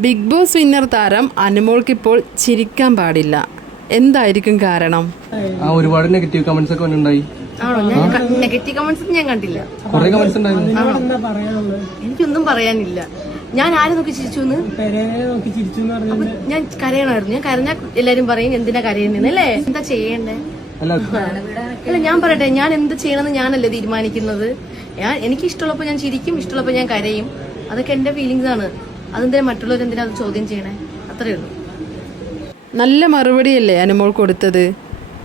Big boss winner താരം അനുമോൾക്കിപ്പോൾ ചിരിക്കാൻ പാടില്ല. എന്തായിരിക്കും കാരണം? ആ ഒരുപാട് നെഗറ്റീവ് കമന്റ്സ് ഒക്കെ ഉണ്ടായി ആണോ? നെഗറ്റീവ് കമന്റ്സ് ഞാൻ കണ്ടില്ല. കുറെ കമന്റ്സ് ഉണ്ടായിരുന്നു. എനിക്കൊന്നും പറയാനില്ല. ഞാൻ ആരെ നോക്കി ചിരിച്ചു ഞാൻ കരയണമായിരുന്നു. ഞാൻ കരഞ്ഞാൽ എല്ലാരും പറയും എന്തിനാ കരയുന്നത് അല്ലേ? എന്താ ചെയ്യണ്ടേ? അല്ല അല്ല ഞാൻ പറയട്ടെ ഞാൻ എന്ത് ചെയ്യണമെന്ന് ഞാനല്ലേ തീരുമാനിക്കുന്നത്? ഞാൻ എനിക്ക് ഇഷ്ടമുള്ളപ്പോൾ ഞാൻ ചിരിക്കും ഇഷ്ടമുള്ളപ്പോൾ ഞാൻ കരയും. അതൊക്കെ എന്റെ ഫീലിങ്സ് ആണ്. അതെന്തിനാ മറ്റുള്ളവർ എന്തിനാ അത് ചോദ്യം ചെയ്യണേ? അത്രേ ഉള്ളൂ. നല്ല മറുപടിയല്ലേ അനുമോൾ കൊടുത്തത്?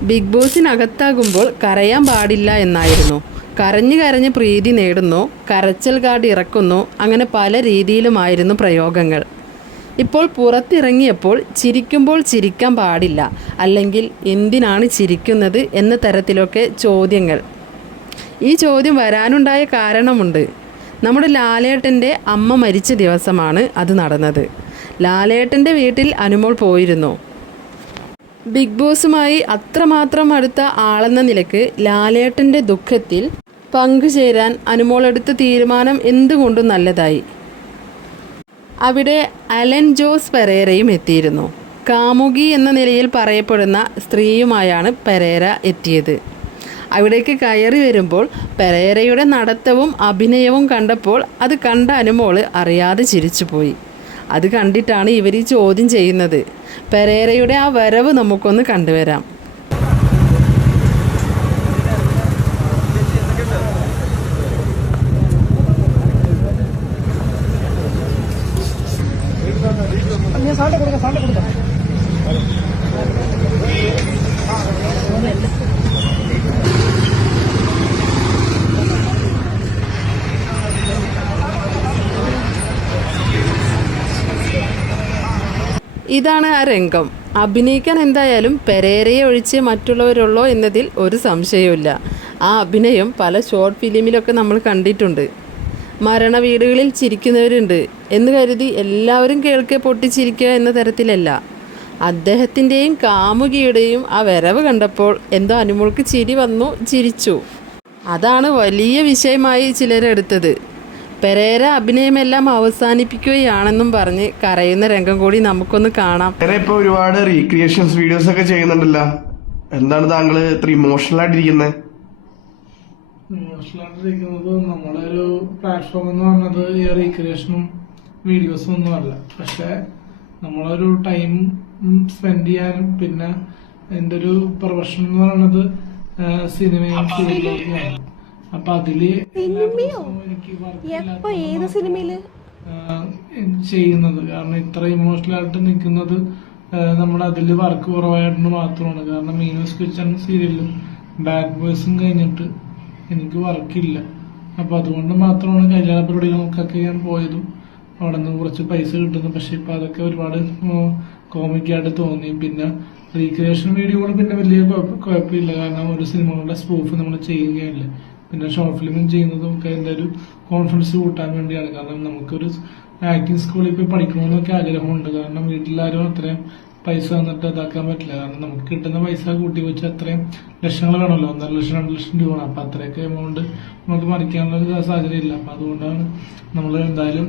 ബിഗ് ബോസിനകത്താകുമ്പോൾ കരയാൻ പാടില്ല എന്നായിരുന്നു. കരഞ്ഞു കരഞ്ഞ് പ്രീതി നേടുന്നു കരച്ചൽ കാർഡ് ഇറക്കുന്നു അങ്ങനെ പല രീതിയിലുമായിരുന്നു പ്രയോഗങ്ങൾ. ഇപ്പോൾ പുറത്തിറങ്ങിയപ്പോൾ ചിരിക്കുമ്പോൾ ചിരിക്കാൻ പാടില്ല അല്ലെങ്കിൽ എന്തിനാണ് ചിരിക്കുന്നത് എന്ന തരത്തിലൊക്കെ ചോദ്യങ്ങൾ. ഈ ചോദ്യം വരാനുണ്ടായ കാരണമുണ്ട്. നമ്മുടെ ലാലേട്ടന്റെ അമ്മ മരിച്ച ദിവസമാണ് അത് നടന്നത്. ലാലേട്ടന്റെ വീട്ടിൽ അനുമോൾ പോയിരുന്നു. ബിഗ് ബോസുമായി അത്രമാത്രം അടുത്ത ആളെന്ന നിലയ്ക്ക് ലാലേട്ടന്റെ ദുഃഖത്തിൽ പങ്കുചേരാൻ അനുമോൾ എടുത്ത തീരുമാനം എന്തുകൊണ്ടും നല്ലതായി. അവിടെ അലൻ ജോസ് പെരേരയും എത്തിയിരുന്നു. കാമുകി എന്ന നിലയിൽ പറയപ്പെടുന്ന സ്ത്രീയുമായാണ് പെരേര എത്തിയത്. അവിടേക്ക് കയറി വരുമ്പോൾ പെരേരയുടെ നടത്തവും അഭിനയവും കണ്ടപ്പോൾ അത് കണ്ട അനുമോൾ അറിയാതെ ചിരിച്ചുപോയി. അത് കണ്ടിട്ടാണ് ഇവർ ഈ ചോദ്യം ചെയ്യുന്നത്. പെരേരയുടെ ആ വരവ് നമുക്കൊന്ന് കണ്ടുവരാം. ഇതാണ് ആ രംഗം. അഭിനയിക്കാൻ എന്തായാലും പെരേരയെ ഒഴിച്ച് മറ്റുള്ളവരുള്ളോ എന്നതിൽ ഒരു സംശയവുമില്ല. ആ അഭിനയം പല ഷോർട്ട് ഫിലിമിലൊക്കെ നമ്മൾ കണ്ടിട്ടുണ്ട്. മരണ വീടുകളിൽ ചിരിക്കുന്നവരുണ്ട് എന്ന് കരുതി എല്ലാവരും കേൾക്കെ പൊട്ടിച്ചിരിക്കുക എന്ന തരത്തിലല്ല. അദ്ദേഹത്തിന്റെയും കാമുകിയുടെയും ആ വരവ് കണ്ടപ്പോൾ എന്തോ അനുമോൾക്ക് ചിരി വന്നു ചിരിച്ചു. അതാണ് വലിയ വിഷയമായി ചിലരെടുത്തത് പെരേര അഭിനയമെല്ലാം അവസാനിപ്പിക്കുകയാണെന്നും പറഞ്ഞ് കരയുന്ന രംഗം കൂടി നമുക്കൊന്ന് കാണാം. ഇപ്പൊ ഒരുപാട് റീക്രിയേഷൻസ് വീഡിയോസ് ഒക്കെ ചെയ്യുന്നുണ്ടല്ലോ. എന്താണ് താങ്കൾ ഇത്ര ഇമോഷണൽ ആയിട്ടിരിക്കുന്നത് ഇമോഷണലായിട്ടിരിക്കുന്നത് നമ്മുടെ ഒരു പ്ലാറ്റ്ഫോം എന്ന് പറഞ്ഞത് ഈ റീക്രിയേഷനും വീഡിയോസും ഒന്നും അല്ല. പക്ഷെ നമ്മളൊരു ടൈം സ്പെൻഡ് ചെയ്യാനും പിന്നെ എന്റെ ഒരു പ്രൊഫഷൻ എന്ന് പറയുന്നത് സിനിമയും അപ്പൊ അതിൽ എപ്പോ? ഏത് സിനിമയിൽ? ചെയ്യുന്നത്. കാരണം ഇത്ര ഇമോഷണൽ ആയിട്ട് നിൽക്കുന്നത് നമ്മുടെ അതിൽ വർക്ക് കുറവായിട്ട് മാത്രമാണ്. കാരണം മീനസ് കിച്ചൺ സീരിയലും ബാഡ് ബോയ്സും കഴിഞ്ഞിട്ട് എനിക്ക് വർക്കില്ല അപ്പൊ അതുകൊണ്ട് മാത്രമാണ് കല്യാണ പരിപാടികൾക്കൊക്കെ ഞാൻ പോയതും അവിടെ നിന്ന് കുറച്ച് പൈസ കിട്ടുന്നു. പക്ഷെ ഇപ്പൊ അതൊക്കെ ഒരുപാട് കോമിക്കായിട്ട് തോന്നി. പിന്നെ റീക്രിയേഷൻ വീഡിയോകൾ പിന്നെ വലിയ കുഴപ്പ- കുഴപ്പമില്ല. കാരണം ഒരു സിനിമകളുടെ സ്പൂഫ് നമ്മൾ ചെയ്യുകയല്ല. പിന്നെ ഷോർട്ട് ഫിലിമും ചെയ്യുന്നതും ഒക്കെ എന്റെ ഒരു കോൺഫിഡൻസ് കൂട്ടാൻ വേണ്ടിയാണ്. കാരണം നമുക്കൊരു ആക്ടിങ് സ്കൂളിൽ പോയി പഠിക്കണമെന്നൊക്കെ ആഗ്രഹമുണ്ട്. കാരണം വീട്ടിലാരും അത്രയും പൈസ വന്നിട്ട് ഇതാക്കാൻ പറ്റില്ല. കാരണം നമുക്ക് കിട്ടുന്ന പൈസ കൂട്ടി വെച്ച് അത്രയും ലക്ഷങ്ങൾ വേണമല്ലോ. ഒന്നര ലക്ഷം രണ്ട് ലക്ഷം രൂപ അപ്പൊ അത്രയൊക്കെ എമൗണ്ട് നമുക്ക് മറിക്കാനുള്ള ഒരു സാഹചര്യം ഇല്ല. അപ്പൊ അതുകൊണ്ടാണ് നമ്മൾ എന്തായാലും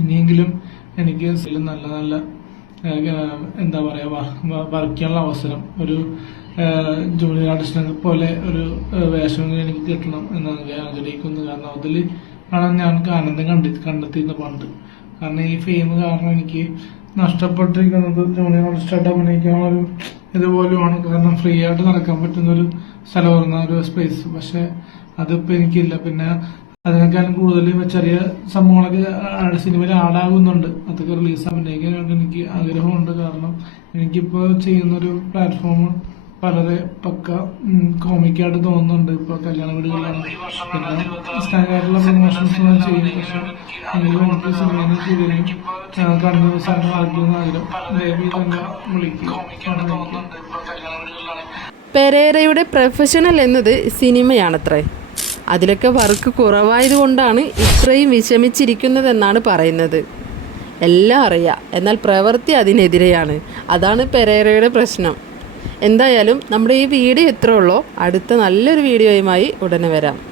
ഇനിയെങ്കിലും എനിക്ക് നല്ല നല്ല എന്താ പറയുക ചെയ്യാനുള്ള അവസരം ഒരു ജൂനിയർ ആർട്ടിസ്റ്റിനെ പോലെ ഒരു വേഷം എനിക്ക് കിട്ടണം എന്നാണ് ഞാൻ ആഗ്രഹിക്കുന്നത്. കാരണം അതിൽ ആണ് ഞാൻ ആനന്ദം കണ്ടി കണ്ടെത്തിയിരുന്ന പണ്ട്. കാരണം ഈ ഫെയിം കാരണം എനിക്ക് നഷ്ടപ്പെട്ടിരിക്കുന്നത് ജൂനിയർ ആർട്ടിസ്റ്റായിട്ട് അഭിനയിക്കാനുള്ള ഒരു ഇതുപോലെയാണ് കാരണം ഫ്രീ ആയിട്ട് നടക്കാൻ പറ്റുന്ന ഒരു സ്ഥലമായിരുന്നു പറഞ്ഞ ഒരു സ്പേസ് പക്ഷെ അതിപ്പോൾ എനിക്കില്ല. പിന്നെ അതിനേക്കാളും കൂടുതൽ ചെറിയ സംഭവങ്ങളൊക്കെ സിനിമയിൽ ആടാകുന്നുണ്ട് അതൊക്കെ റിലീസ് അഭിനയിക്കാനായിട്ട് എനിക്ക് ആഗ്രഹമുണ്ട്. കാരണം എനിക്കിപ്പോൾ ചെയ്യുന്നൊരു പ്ലാറ്റ്ഫോം വളരെ പക്ക കോമിക്കായിട്ട് തോന്നുന്നുണ്ട്. ഇപ്പൊ കല്യാണ വീടുകളിലാണ്. പിന്നെ സ്റ്റാൻഡായിട്ടുള്ള പ്രൊമോഷൻസ് ചെയ്യും. പക്ഷെ എനിക്ക് സിനിമയിൽ കൂടുതലും കണ്ടിന്യൂസ് സാധനം ആഗ്രഹം ആഗ്രഹം. ദേവി തന്നെ വിളിക്കും. പെരേരയുടെ പ്രൊഫഷണൽ എന്നത് സിനിമയാണത്രേ. അതിലൊക്കെ വർക്ക് കുറവായതുകൊണ്ടാണ് ഇത്രയും വിഷമിച്ചിരിക്കുന്നതെന്നാണ് പറയുന്നത്. എല്ലാം അറിയാം. എന്നാൽ പ്രവൃത്തി അതിനെതിരെയാണ്. അതാണ് പെരേരയുടെ പ്രശ്നം. എന്തായാലും നമ്മുടെ ഈ വീഡിയോ ഇത്രേ ഉള്ളൂ. അടുത്ത നല്ലൊരു വീഡിയോയുമായി ഉടനെ വരാം.